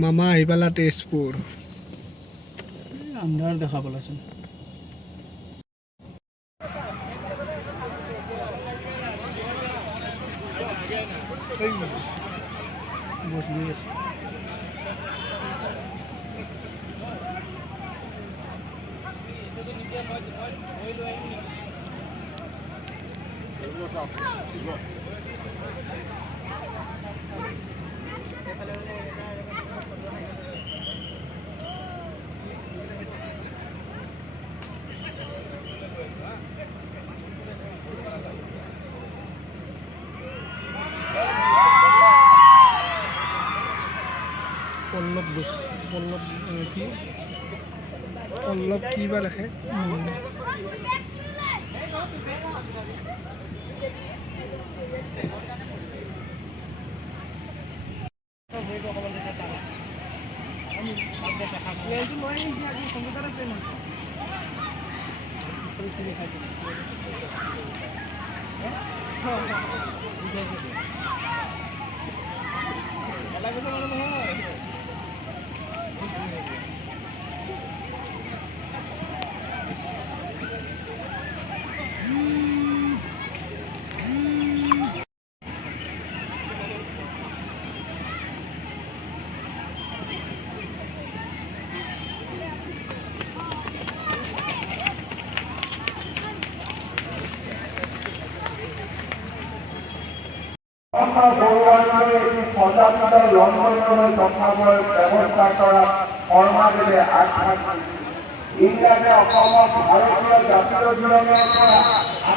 মামা আহি পালা তেজপুৰ। আন্ধাৰ দেখা পালাচোন। বসলি আছে। পল্লৱ কি পল্লৱ কি বা লেখে। সজাগতা লঙ্ঘনেৰ যথাযথ ব্যৱস্থা কৰা কৰ্মাদেৱে আগভাগ ইংৰাজে অসমত ভাৰতীয় জাতীয় জোৰণৰ পৰা